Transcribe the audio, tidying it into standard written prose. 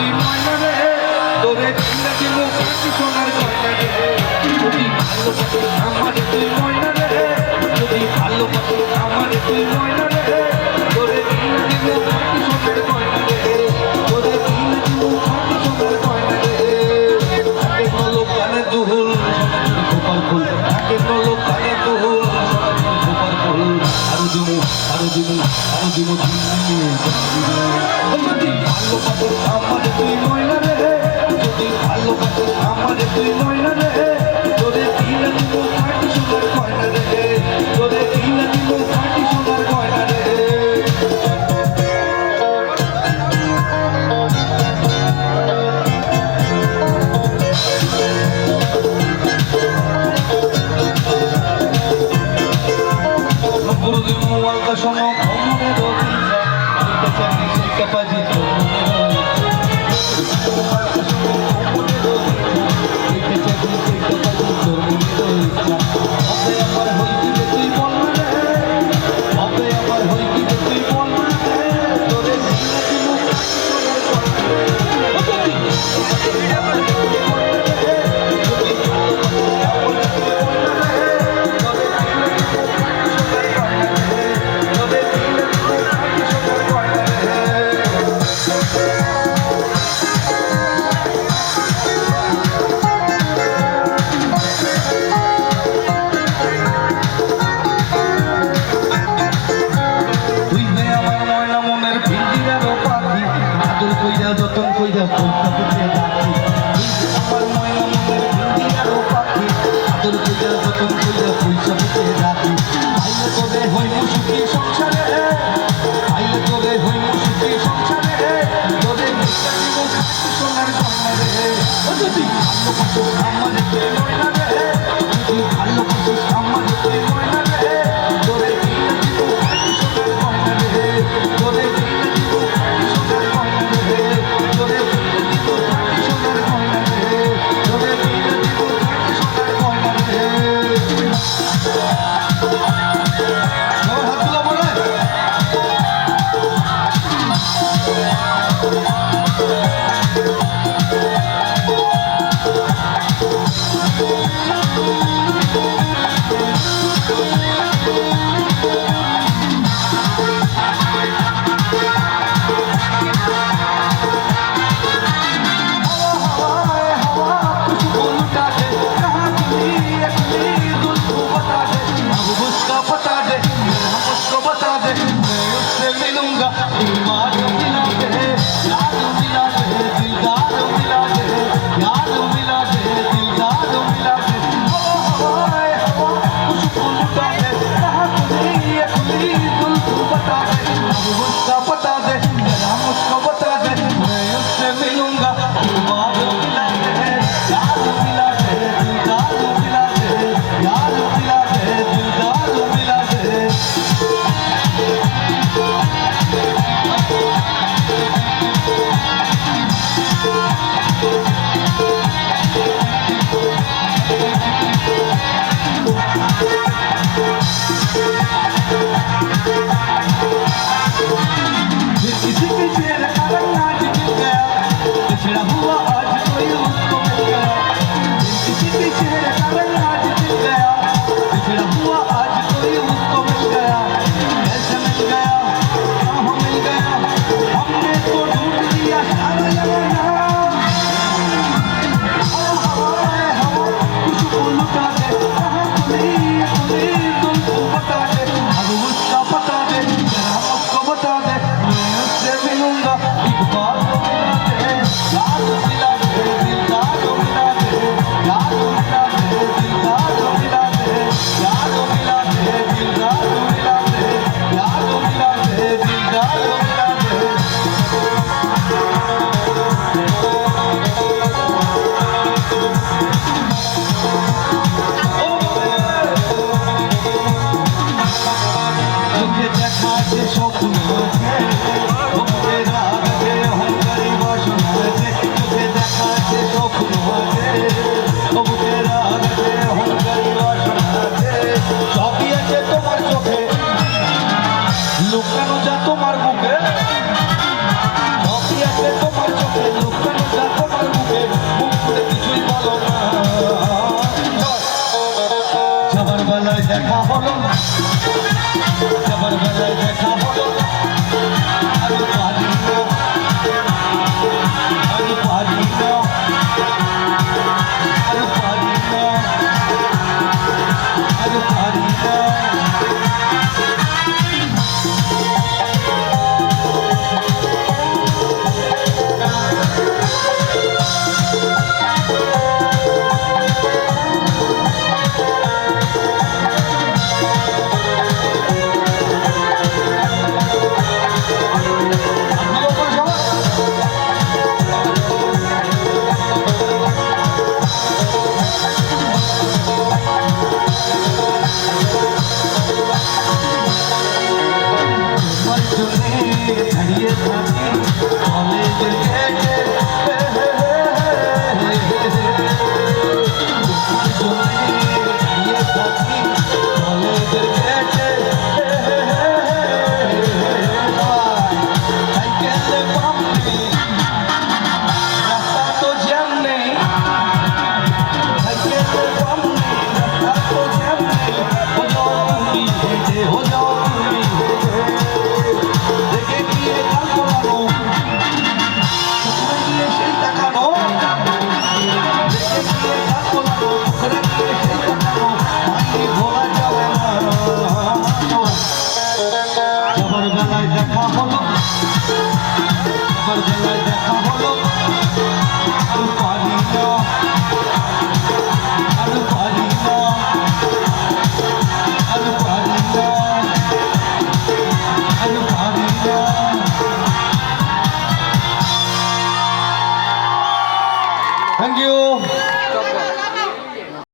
তুই ময়না রে তোরে কিনা দিব কাটি সোনার গয়না রে যদি ভালোবাসিস আমারে তুই ময়না রে যদি ভালোবাসিস আমারে তুই ময়না রে তোরে কিনা দিব কাটি সোনার গয়না রে তোরে কিনা দিব কাটি সোনার গয়না রে আগে বলো কানে দুহুল গোপাল ফুল আগে বলো কানে দুহুল গোপাল ফুল আরো দিমু আরো দিমু আরো দিমু যদি ভালোবাসিস আমারে তুই ময়না রে যদি ভালোবাসিস আমারে তুই ময়না রে তোরে কিনা দিব কাটি সোনার গয়না রে তোরে কিনা দিব কাটি সোনার গয়না রে গুরুদেব আলকা শোনো কমরে রোগী এটা চাই শিখতে পারি যতন কইরা বলতা বুঝে ডাকি আমার ময়না মনের বিন্দিরারও পাখি আদর কইরা যতন কইরা পয়সা বুঝে ডাকি আইলে তোরে হইল সুখী সংসারে আইলে তোরে হইল সুখী সংসারে তোরে মিশা দিব কাটি সোনার গয়না রে যদি ভালোবাসিস আমারে তুই ময়না রে যদি ভালোবাসিস আমারে তুই ময়না রে তোরে কিনা দিব কাটি সোনার গয়না রে তোরে কিনা দিব কাটি সোনার গয়না রে তোরে কিনা দিব কাটি সোনার গয়না রে তোরে কিনা দিব কাটি সোনার গয়না রে তোর হাতগুলো বলে থ্যাংক ইউ